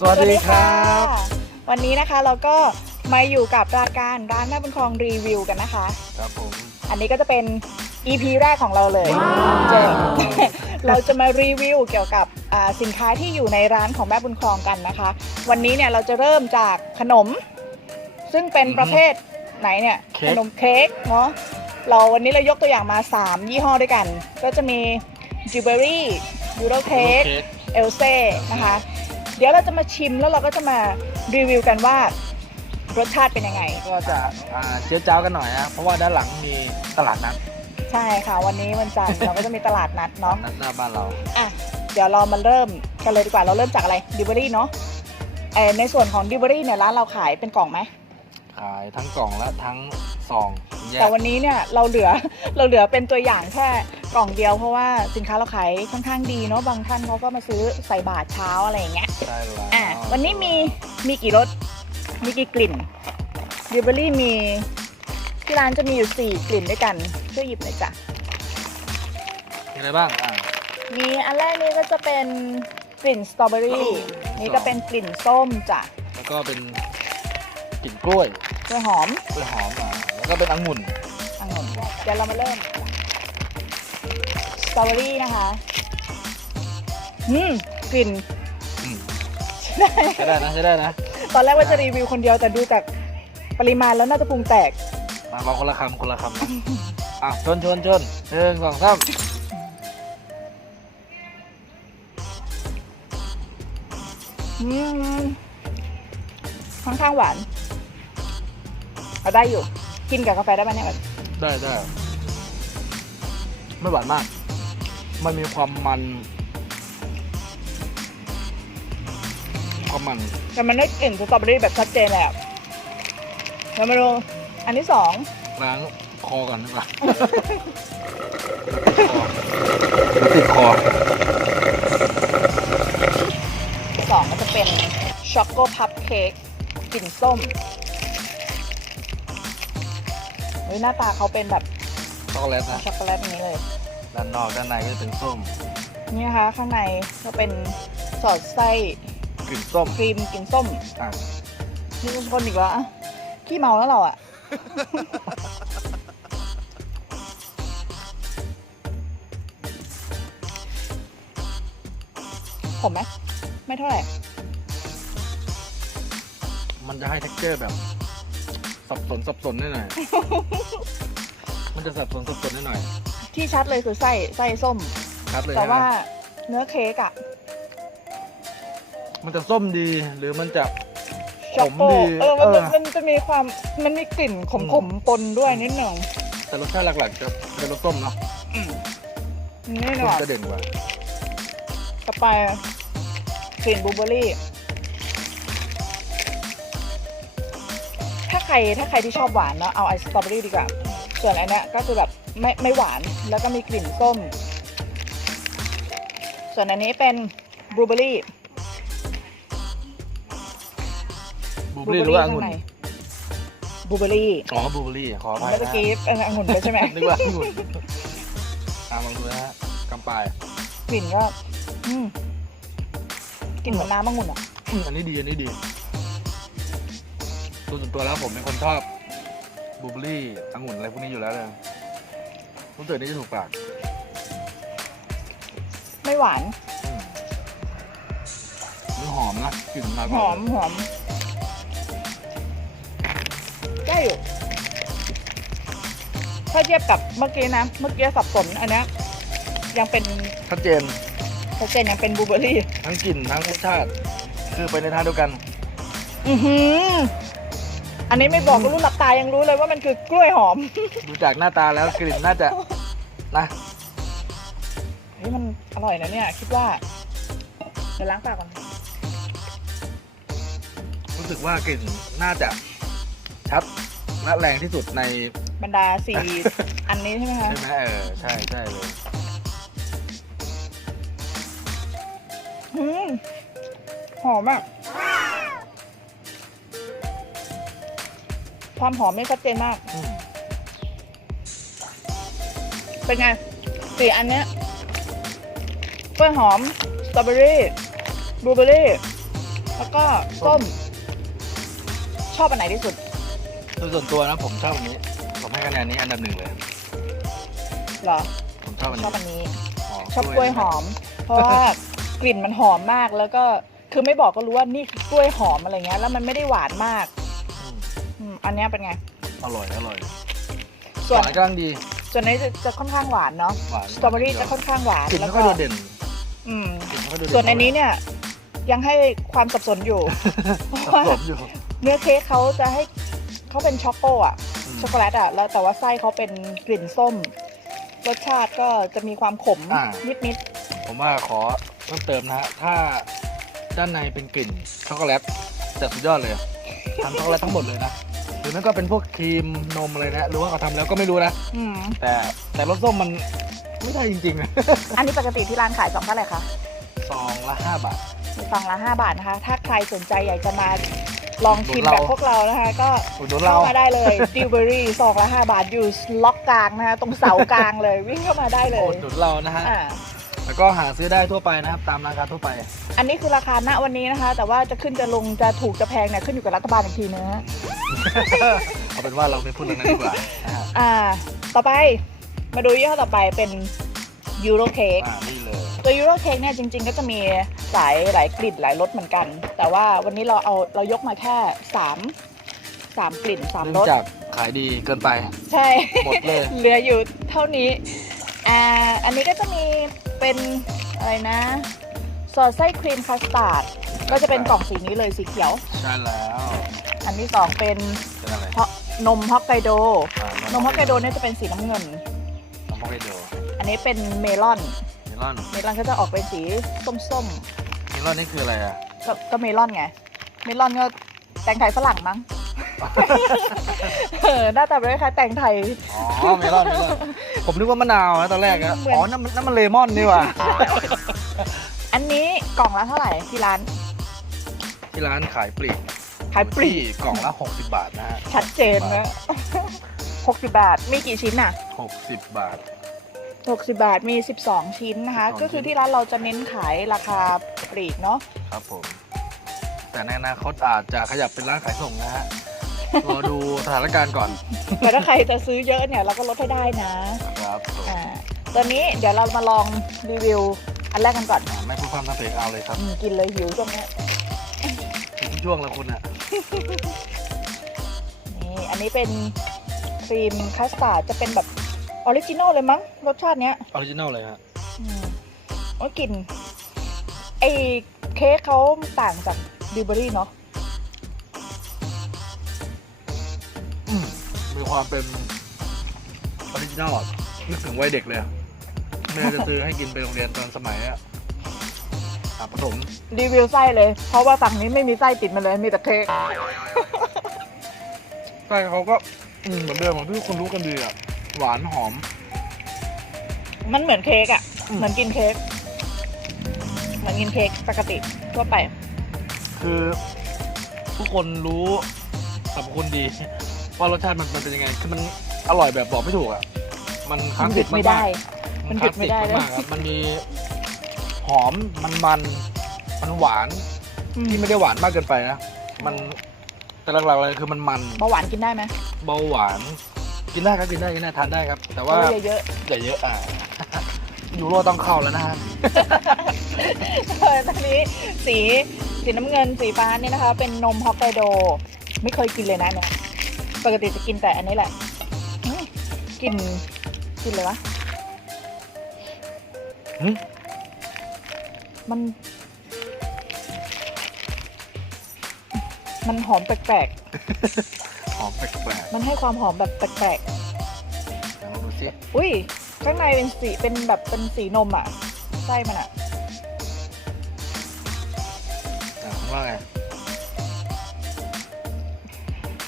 สวัสดีครับะวันนี้นะคะเราก็มาอยู่กับรายการร้านแม่บุญครองรีวิวกันนะคะ ครับผม อันนี้ก็จะเป็น EP แรกของเราเลยเจ๋งเราจะมารีวิวเกี่ยวกับอ่าสินค้าที่อยู่ในร้านของแม่บุญครองกันนะคะ วันนี้เนี่ยเราจะเริ่มจากขนม ซึ่งเป็นประเภทไหนเนี่ยเค้ขกนมเค้กเนาะเราวันนี้เรายกตัวอย่างมา 3 ยี่ห้อด้วยกัน ก็จะมีจิวเบอรี่ยูโรเค้กค้กเอลเซ่นะคะ เดี๋ยวเราจะมาชิมแล้วเราก็จะมารีวิวกันว่ารสชาติเป็นยังไง ก็จะอ่าเจี๊ยวจ้าวกันหน่อยนะเพราะว่าด้านหลังมีตลาดนัดใช่ค่ะ วันนี้วันจันทร์ เราก็จะมีตลาดนัดเนาะนัดหน้าบ้านเรา อะ เดี๋ยวเรามาเริ่มกันเลยดีกว่าเราเริ่มจากอะไรดิเวอรี่เนาะเอ่อในส่วนของดิเวอรี่เนี่ยร้านเราขายเป็นกล่องไหมขายทั้งกล่องและทั้งซอง แยก แต่วันนี้เนี่ยเราเหลือเราเหลือเป็นตัวอย่างแค่กล่องเดียวเพราะว่าสินค้าเราขายค่อนข้างดีเนาะบางท่านเขาก็มาซื้อใส่บาตรเช้าอะไรอย่างเงี้ยใช่แล้วอะวันนี้มีมีกี่รสมีกี่กลิ่นดิเบอรี่มีที่ร้านจะมีอยู่ 4 กลิ่นด้วยกันช่วยหยิบหน่อยจ้ะมีอะไรบ้างอ่ามีอันแรกนี้ก็จะเป็นกลิ่นสตรอเบอรี่นี่ก็เป็นกลิ่นส้มจ้ะแล้วก็เป็นกลิ่นกล้วยกล้วยหอมกล้วยหอมอ่าแล้ว ก็เป็นองุ่นองุ่นเดี๋ยวเรามาเริ่มสตรอเบอรี่นะคะอืมกลิ่นอืมใช้ได้นะใช้ได้นะตอนแรกว่าจะรีวิวคนเดียวแต่ดูจากปริมาณแล้วน่าจะปรุงแตก มาบอกคนละคำคนละคำนะอะชนชนชนหนึ่งสองสามอืมค่อนข้างหวานเอาได้อยู่ กินกับกาแฟได้ไหมเนี่ยแบบได้ได้ไม่หวานมาก มันมีความมัน ความมัน แต่มันได้กลิ่นสตรอเบอรี่แบบชัดเจนเลยอะแล้วมาดูอันที่สองล้างคอก่อนดีกว่าติดคอสองก็จะเป็นช็อกโกพับเค้กกลิ่นส้ม เฮ้ยหน้าตาเขาเป็นแบบช็อกโกแลตนะช็อกโกแลตอย่างนี้เลย ด้านนอกด้านในก็จะเป็นส้มนี่นะคะข้างในก็เป็นสอดไส้กลิ่นส้มครีมกลิ่นส้มอะนี่เป็นคนอีกแล้วอะขี้เมาแล้วเราอะผมไหมไม่เท่าไหร่ มันจะให้ t e x t อร์แบบ สับสนสับสนนิดหน่อย มันจะสับสนสับสนนิดหน่อยที่ชัดเลยคือไส้ไส้ส้มชัดเลยแต่นะว่าเนื้อเค้กอะมันจะส้มดีหรือมันจะ ช็อกโกผมดีเออมันจะเออ มันจะมีความมันมีกลิ่นขมอืๆมปนด้วยนิดหนึ่งแต่รสชาติหลักๆ จะเป็นรสส้มเนาะอืมนี่หส้น่มอยจะเด่นกว่าต่อไปกลิ่นบลูเบอร์รี่ ใครถ้าใครที่ชอบหวานเนาะเอาไอสตรอเบอรี่ดีกว่า ส่วนอันเนี้ยก็คือแบบไม่ไม่หวานแล้วก็มีกลิ่นส้ม ส่วนอันนี้เป็นบลูเบอร์รี่บลูเบอรี่หรือว่าองุ่นบลูเบอร์รี่อ๋อบลูเบอรี่ขออภัยเมื่อนะกี้เป็นองุ่นไปใช่ไหมนึกว่าองุ่นอะลองดูนะฮะกำปลายกลิ่นก็อืมกลิ่นเหมือนน้ำองุ่นอะอืมอันนี้ดีอันนี้ดี โดยส่วนตัวแล้วผมเป็นคนชอบบลูเบอรี่องุ่นอะไรพวกนี้อยู่แล้วเลยรู้สึกนี่จะถูกปากไม่หวานอืมมันหอมนะกลิ่นมาหก่อนมหอมได้อยู่ถ้าเทียบกับเมื่อกี้นะ เมื่อกี้สับสนอันเนี้ยยังเป็นชัดเจน ชัดเจนยังเป็นบลูเบอร์รี่ ทั้งกลิ่นทั้งรสชาติ คือไปในทางเดียวกัน อือหือ อันนี้ไม่บอกก็รู้หลับตายังรู้เลยว่ามันคือกล้วยหอม ดูจากหน้าตาแล้วกลิ่นน่าจะนะเฮ้ยมันอร่อยนะเนี่ย คิดว่าเดี๋ยวล้างปากก่อน รู้สึกว่ากลิ่นน่าจะชัดและแรงที่สุดในบรรดาสี่ อันนี้ใช่ไหมคะ ใช่ไหมเออใช่ใช่เลยอืมหอมอะ ความหอมไม่ชัดเจนมากอืมเป็นไงสี่อันเนี้ยกล้วยหอมสตรอเบอรี่บลูเบอรี่แล้วก็ส้ม ชอบอันไหนที่สุด โดยส่วนตัวนะผมชอบอันนี้ ผมให้คะแนนนี้อันดับหนึ่งเลย เหรอ ผมชอบอันชนี้อบอันนี้หอมชอบกล้วยหอม เพราะว่ากลิ่นมันหอมมากแล้วก็คือไม่บอกก็รู้ว่านี่คือกล้วยหอมอะไรเงี้ยแล้วมันไม่ได้หวานมากอืม อืมอันเนี้ยเป็นไง อร่อยอร่อยส่วนหวานกำลังดี ส่วนนี้จะจะค่อนข้างหวานเนาะหวาน สตรอเบอรี่จะค่อนข้างหวานกลิ่นแล้ไม่วค่ก็อยโดดเด่นอืม กลิ่นไม่ค่อยโดดเด่นส่วนอันนี้เนี่ยยังให้ความสับสนอยู่ เพราะสับว่าสนอยู่เนื้อเค้กเขาจะให้เขาเป็นช็อกโกอะอืมช็อกโกแลตอะแล้วแต่ว่าไส้เขาเป็นกลิ่นส้ม รสชาติก็จะมีความขมอ่า นิดผมว่าขอเพิ่มเติมนะฮะ ถ้าด้านในเป็นกลิ่นช็อกโกแลตจะสุดยอดเลยทำช็อกโกแลตทั้งหมดเลยนะห รือไม่ก็เป็นพวกครีมนมอะไรนะหรือว่าเขาทำแล้วก็ไม่รู้นะๆอืมแต่แต่รสส้มมันไม่ได้จริงๆนะ อันนี้ปกติที่ร้านขายสองเท่าไหร่คะซองละห้าบาทซองละห้าบาทนะคะ ถ้าใครสนใจอยากจะมาลองชิมเราแบบพวกเรานะคะ ก็อุดหนุนเรา เข้ามาได้เลยดิวเบอรี่ซองละห้าบาทอยู่ล็อกกลางนะคะ ตรงเสากลางเลยวิ่งเข้ามาได้เลอุยดหนุนเรานะฮะ อ่า แล้วก็หาซื้อได้ทั่วไปนะครับ ตามร้านค้าทั่วไปอันนี้คือราคาณวันนี้นะคะ แต่ว่าจะขึ้นจะลงจะถูกจะแพงเนี่ยขึ้นอยู่กับรัฐบาลอีกทีนึงนะเอาเป็นว่าเราไม่พูดเรื่องนั้นดีกว่านะฮะอ่า ต่อไปมาดูยี่ห้อต่อไปเป็นยูโรเค้ก อ่านี่เลย ตัวยูโรเค้กเนี่ยจริงๆ ก็จะมีหลายหลายกลิ่นหลายรสเหมือนกัน แต่ว่าวันนี้เราเอาเรายกมาแค่สามสามกลิ่นสามเนื่รองสจากขายดีเกินไป ใช่ หมดเลย เหลืออยู่เท่านี้ อ่าอันนี้ก็จะมีเป็นอะไรนะซอสไส้ครีมคัสตาร์ดก็จะเป็นกล่องสีนี้เลยสีเขียว ใช่แล้วอันที่สองเป็นเป็นอะไรฮอกนมฮอกไกโด อ่านมฮอกไกโดเนี่ยจะเป็นสีน้ำเงิน นมฮอกไกโดอันนี้เป็นเมลอน เมลอนเมลอนก็จะออกเป็นสีส้มเมลอนนี่คืออะไรอะๆก็ก็เมลอนไง เมลอนก็แตงไทยฝรั่งมั้ง เออหน้าตาเป็นคล้ายๆแตงไทย อ๋อเมลอนเมลอนผมนึกว่ามะนาวนะตอนแรกอะเหมือน อ๋อนั่นมันนั่นมันเลมอนนี่หว่าอันนี้กล่องละเท่าไหร่ที่ร้าน ที่ร้านขายปลีกขายปลีกที่กล่องละ 60 บาทนะฮะ ชัดเจนนะ60บาท มีกี่ชิ้นน่ะ60 บาท60บาท มี12ชิ้นนะคะ 12 ก็คือที่ร้านเราจะเน้นขายราคาปลีกเนาะ ครับผม แต่ในอนาคตอาจจะขยับเป็นร้านขายส่งนะฮะ รอดูสถานการณ์ก่อนแต่ถ้าใครจะซื้อเยอะเนี่ยเราก็ลดให้ได้นะครับผมอ่าตัวนี้เดี๋ยวเรามาลองรีวิวอันแรกกันก่อนอ่าไม่พูดความทำเพลงเอาเลยครับอืมกินเลยหิวช่วงเนี้ยทุกช่วงแล้วคุณอะนี่อันนี้เป็นครีมคัสตาร์ดจะเป็นแบบออริจินอลเลยมั้งรสชาติเนี้ยออริจินอลเลยฮะอืมโอ้ยกลิ่นไอ้เค้กเขาต่างจากดิวเบอรี่เนาะ อืมมีความเป็นออริจินอลอะนึกถึงวัยเด็กเลยอะแม่จะซื้อให้กินไปโรงเรียนตอนสมัยอะอะประถมรีวิวไส้เลย เพราะว่าฝั่งนี้ไม่มีไส้ติดมาเลย มีแต่เค้กใช่เขาก็อืมเหมือนเดิมเหมือนที่คุณรู้กันดีอะหวานหอม มันเหมือนเค้กอะ่ะ อืม เหมือนกินเค้ก เหมือนกินเค้กปกติทั่วไป คือทุกคนรู้สรรพคุณดี ว่ารสชาติมันมันเป็นยังไงคือมันอร่อยแบบบอกไม่ถูกอะมันคลามัสนหสิยุกดไม่ได้ๆมันหยุดไม่ได้คเลยลาสสิกมากๆครับมันมีหอมมันมันมันหวานอืมที่ไม่ได้หวานมากเกินไปนะมันแต่หลักๆเลยคือมันมันเบาหวานกินได้ไหมเบาหวานกินได้ครับกินได้กินได้ทานได้ครับ แต่ว่าเออเยอะอย่าเยอะอะ ยูโรต้องเข้าแล้วนะฮะ ๆเออตอนนี้สีสีน้ำเงินสีฟ้านี่นะคะ เป็นนมฮอกไกโด ไม่เคยกินเลยนะเนี่ย ปกติจะกินแต่อันนี้แหละอืมกลินกลินเลยวะหึมัน มันหอมแปลกหอมแปลกๆ มันให้ความหอมแบบแปลกๆลองดูสิๆ อุ้ย ข้างในเป็นสี เป็นแบบเป็นสีนมอะ ไส้มันอะ อะคุณว่าไง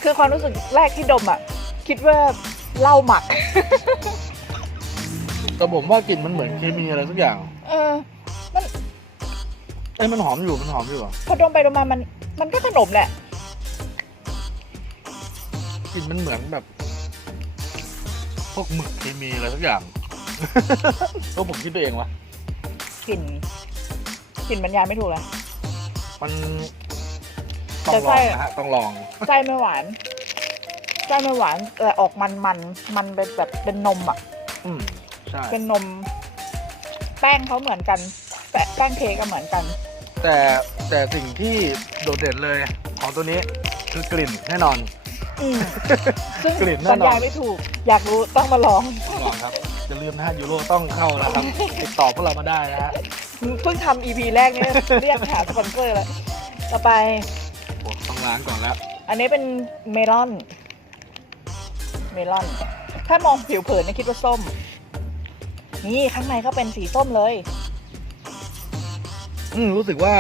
คือความรู้สึกแรกที่ดมอะ คิดว่าเหล้าหมัก แต่ผมว่ากลิ่นมันเหมือนเคมีอะไรสักอย่างเออ มันเอ้ยมันหอมอยู่มันหอมอยู่อะพอดมไปดมมามัน มันก็ขนมแหละ กลิ่นมันเหมือนแบบพวกหมึกเคมีอะไรสักอย่าง ก็ผมคิดไปเองวะกลิ่น กลิ่นบรรยายไม่ถูกเลยมัน ต้องแต่ลไส้องนะฮะต้องลอง ไส้ไม่หวานไส้ไม่หวานแต่ออกมันมันมันเป็นแบบเป็นนมอะ อืมใช่ เป็นนม แป้งเขาเหมือนกัน แป้งแป้งเค้กก็เหมือนกัน แต่แต่สิ่งที่โดดเด่นเลยของตัวนี้คือกลิ่นแน่นอน อืมซึ่งกลิ่นบรแน่รนอนยายไม่ถูก อยากรู้ต้องมาลองต้องลองครับอย่าลืมนะฮะยูโรต้องเข้านะครับ ติดต่อพวกเรามาได้นะฮะ เพิ่งทำ EP แรกเนี่ยเรียกหาสปอนเซอร์แล้ว ต่อไปโอ้ต้อง ล้างก่อนแล้ว อันนี้เป็นเมลอน เมลอน ถ้ามองผิวเผินเนี่ยคิดว่าส้ม นี่ข้างในก็เป็นสีส้มเลย อืมรู้สึกว่า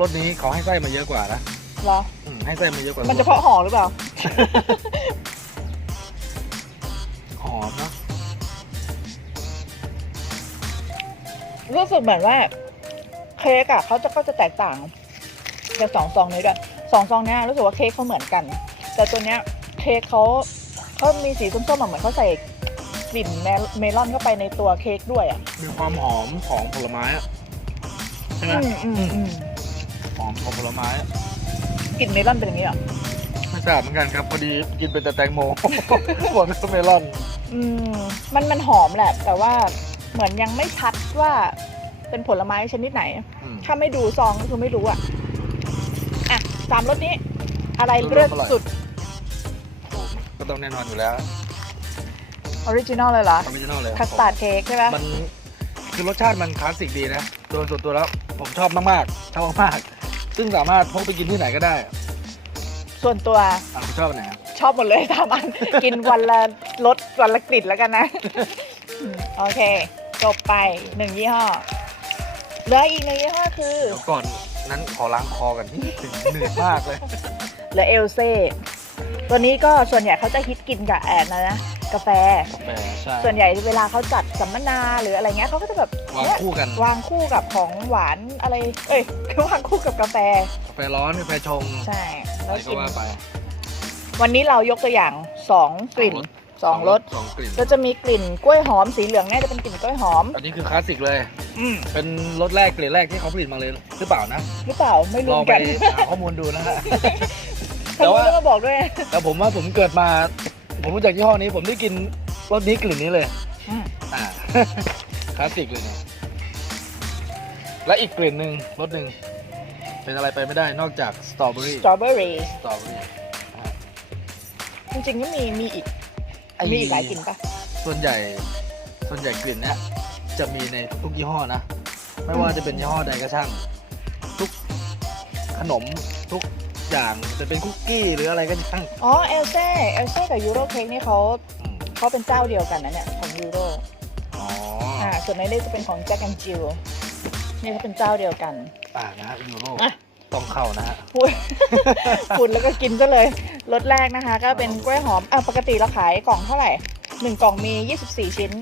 รสนี้เขาให้ไส้มาเยอะกว่านะเหรอ อืมให้ไส้มาเยอะกว่า มันเฉพาะห่อหรือเปล่า หอมเนาะรู้สึกเหมือนว่า เค้กอะเขาจะก็จะแตกต่างจากสองซองนี้ด้วยส องซองเนี้ยรู้สึกว่าเค้กเขาเหมือนกัน แต่ตัวเนี้ยเค้กเขาเขามีสีส้มๆอะเหมือนเขาใส่กลิ่นเมลเมลอนเข้าไปในตัวเค้กด้วยอะมีความหอมของผลไม้อะใช่ไหมอืมอืมอืมหอมของผลไม้อะกลิ่นเมลอนเป็นอย่างนี้เหรอไม่ทราบเหมือนกันครับพอดีกินเป็นแต่แตงโมหมดเมลอน อืมมันมันหอมแหละ แต่ว่าเหมือนยังไม่ชัดว่าเป็นผลไม้ชนิดไหน อืม ถ้าไม่ดูซองก็คือไม่รู้อะอะ สามรสนี้ อะไรรสเลือกเท่าไหร่สุดก็ต้องแน่นอนอยู่แล้วออริจินอลเลยเหรอออริจินอลเลยคัสตาร์ดเค้กใช่ไหมมันคือรสชาติมันคลาสสิกดีนะโดยส่วนตัวแล้วผมชอบมากๆชอบมากๆซึ่งสามารถพกไปกินที่ไหนก็ได้ ส่วนตัวอะคุณชอบอันไหนอะชอบหมดเลยสามอันกินวันละรสวันละกลิ่นแล้วกันนะอืมโอเค จบไปหนึ่งยี่ห้อเหลืออีกหนึ่งยี่ห้อคือเดี๋ยวก่อน นั้นขอล้างคอกันที่ถึงเหนื่อยมากเลยเหลือเอลเซ่ตัวนี้ก็ส่วนใหญ่เขาจะฮิตกินกับแอนนะนะกาแฟกาแฟใช่ ส่วนใหญ่เวลาเขาจัดสัมมนาหรืออะไรเงี้ยเขาก็จะแบบวางเนี่ยคู่กัน วางคู่กับของหวานอะไร เอ้ย วางคู่กับกาแฟ กาแฟร้อนกาแฟชงใช่ อะแล้ไรวก็กิน ว่าไป วันนี้เรายกตัวอย่างสองกลิ่น สองรสสองกลิ่นก็จะมีกลิ่นกล้วยหอมสีเหลืองเนี่ยจะเป็นกลิ่นกล้วยหอม อันนี้คือคลาสสิกเลย อืมเป็นรสแรกกลิ่นแรกที่เขาผลิตมาเลยหรือเปล่านะหรือเปล่าไม่ลรู้องเหมือนไปกันหาข้อมูลดูนะฮะถ้ารู้แต่ว่าแล้วมาบอกด้วยแต่ผมว่าผมเกิดมา ผมรู้จักยี่ห้อนี้ ผมได้กินรสนี้กลิ่นนี้เลย อืมอ่า คลาสสิกเลยเนี่ยและอีกกลิ่นหนึ่งรสหนึ่งเป็นอะไรไปไม่ได้นอกจากสตรอเบอรี่สตรอเบอรี่ สตรอเบอรี่จริงๆก็มีมีอีก มีอีกหลายกลิ่นปะส่วนใหญ่ ส่วนใหญ่กลิ่นเนี้ยจะมีในทุกยี่ห้อนะ ไม่ว่าจะเป็นยี่ห้อใดก็ช่าง ทุกขนมทุกอย่างจะเป็นคุกกี้หรืออะไรก็ช่างอ๋อเอลเซ่เอลเซ่กับยูโรเค้กนี่เขาอืมเขาเป็นเจ้าเดียวกันนะเนี่ยของยูโรอ๋ออ่าส่วนในนี้จะเป็นของแจ็คแอนจิลนี่เขาเป็นเจ้าเดียวกัน อ่านะฮะยูโร อะ ต้องเข้านะฮะ พูด พูดแล้วก็กินซะเลยรสแรกนะคะ ก็เป็นกล้วยหอมอะปกติเราขายกล่องเท่าไหร่หนึ่งกล่องมี 24 ชิ้น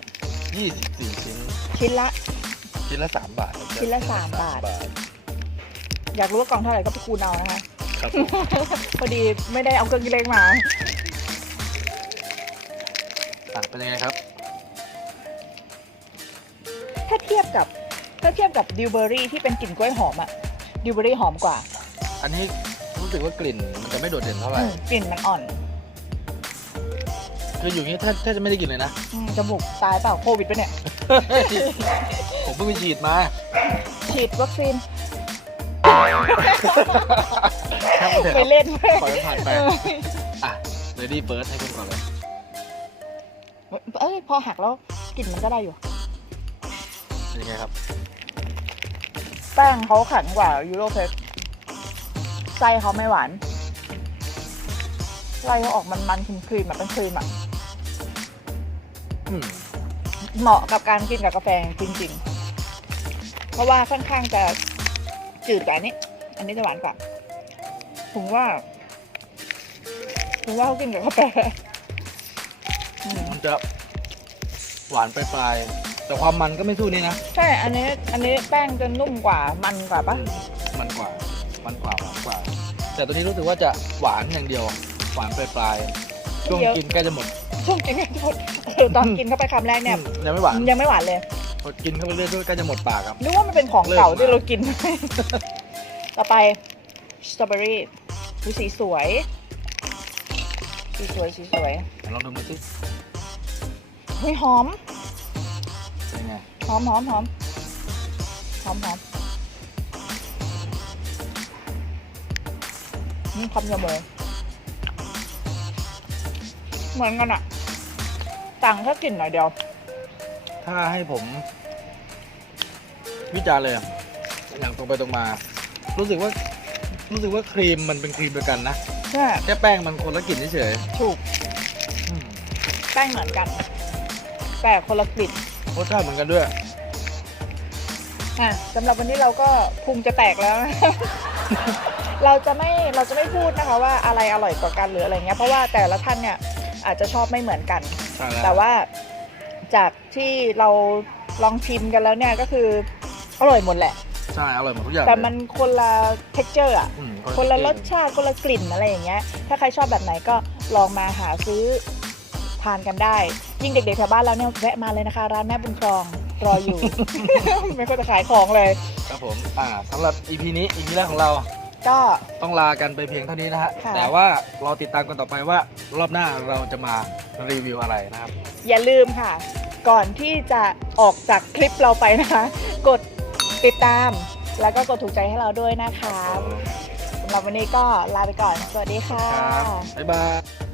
24 ชิ้น ชิ้นละ ชิ้นละ 3 บาทชิ้นละสามบาทอยากรู้ว่ากล่องเท่าไหร่ก็ไปคูณเอานะคะ ครับผม พอดีไม่ได้เอาเครื่องคิดเลขมา อะเป็นยังไงครับ ถ้าเทียบกับ ถ้าเทียบกับดิวเบอรี่ที่เป็นกลิ่นกล้วยหอมอะ ดิวเบอรี่หอมกว่าอันนี้รู้สึกว่ากลิ่นมันจะไม่โดดเด่นเท่าไหร่ อืมกลิ่นมันอ่อนคืออยู่นี้แทบแทบจะไม่ได้กลิ่นเลยนะ อืมจมูกตายเปล่าโควิดปะเนี่ย ผมเพิ่งไปฉีดมา ฉีดวัคซีนครับผมเถอะไปครับเล่นปล่อยมันผ่านไปเอออะเลดี้เฟิร์สให้คุณก่อนเลย เอ้ยพอหักแล้วกลิ่นมันก็ได้อยู่ เป็นยังไงครับ แป้งเขาแข็งกว่ายูโรเค้กไส้เขาไม่หวานไส้เขาออกมันๆครีมๆแบบเป็นครีมอะอืมเหมาะกับการกินกับกาแฟจริงๆ เพราะว่าค่อนข้างจะจืดกว่าอันนี้ อันนี้จะหวานกว่า ผมว่า ผมว่าเขากินกับกาแฟอืมมันจะหวานปลายๆ แต่ความมันก็ไม่สู้นี่นะ ใช่ อันนี้ อันนี้แป้งจะนุ่มกว่า มันกว่าปะมันกว่า มันกว่าหวานกว่า แต่ตัวนี้รู้สึกว่าจะหวานอย่างเดียว หวานปลายๆ ช่วงกินใกล้จะหมด ช่วงกินไม่หมดเออตอนกินเข้าไปคำแรกเนี่ยอืมยังไม่หวาน ยังไม่หวานเลยพอกินเข้าไปเรื่อยๆ ใกล้จะหมดปากครับนึกว่ามันเป็นของเก่าเลิกมาที่เรากิน ต่อไปสตรอเบอรี่ดูสีสวย สีสวย สีสวย ลองดมดูสิเฮ้ยหอมเป็นไง หอมหอมหอมหอมหอมนี่คำยาโมเหมือนกันอะต่างแค่กลิ่นหน่อยเดียว ถ้าให้ผม วิจารณ์เลยอะอย่างตรงไปตรงมา รู้สึกว่า รู้สึกว่าครีมมันเป็นครีมเดียวกันนะใช่แค่แป้งมันคนละกลิ่นเฉยถูก ๆอืม แป้งเหมือนกัน แต่คนละกลิ่น รสชาติเหมือนกันด้วย อะสำหรับวันนี้เราก็พุงจะแตกแล้วนะ เราจะไม่เราจะไม่พูดนะคะว่าอะไรอร่อยกว่ากันหรืออะไรเงี้ยเพราะว่าแต่ละท่านเนี่ยอาจจะชอบไม่เหมือนกัน ใช่แล้ว แต่ว่าจากที่เราลองชิมกันแล้วเนี่ยก็คืออร่อยหมดแหละ ใช่อร่อยหมดทุกอย่างแต่เลยมันคนละ texture อะอืมคนละรสชาติคนละกลิ่นอะไรอย่างเงี้ย ถ้าใครชอบแบบไหนก็ลองมาหาซื้อทานกันได้ ยิ่งเด็กๆแถวบ้านเราเนี่ยแวะมาเลยนะคะ ร้านแม่บุญครองรออยู่ ไม่ค่อยจะขายของเลย ครับผมอ่าสำหรับ EP นี้ EP แรกของเราก็ ต้องลากันไปเพียงเท่านี้นะฮะค่ะ แต่ว่าเราติดตามกันต่อไปว่ารอบหน้าเราจะมารีวิวอะไรนะครับ อย่าลืมค่ะ ก่อนที่จะออกจากคลิปเราไปนะคะ กดติดตาม แล้วก็กดถูกใจให้เราด้วยนะคะสำหรับวันนี้ก็ลาไปก่อน สวัสดีค่ะ ครับบ๊ายบาย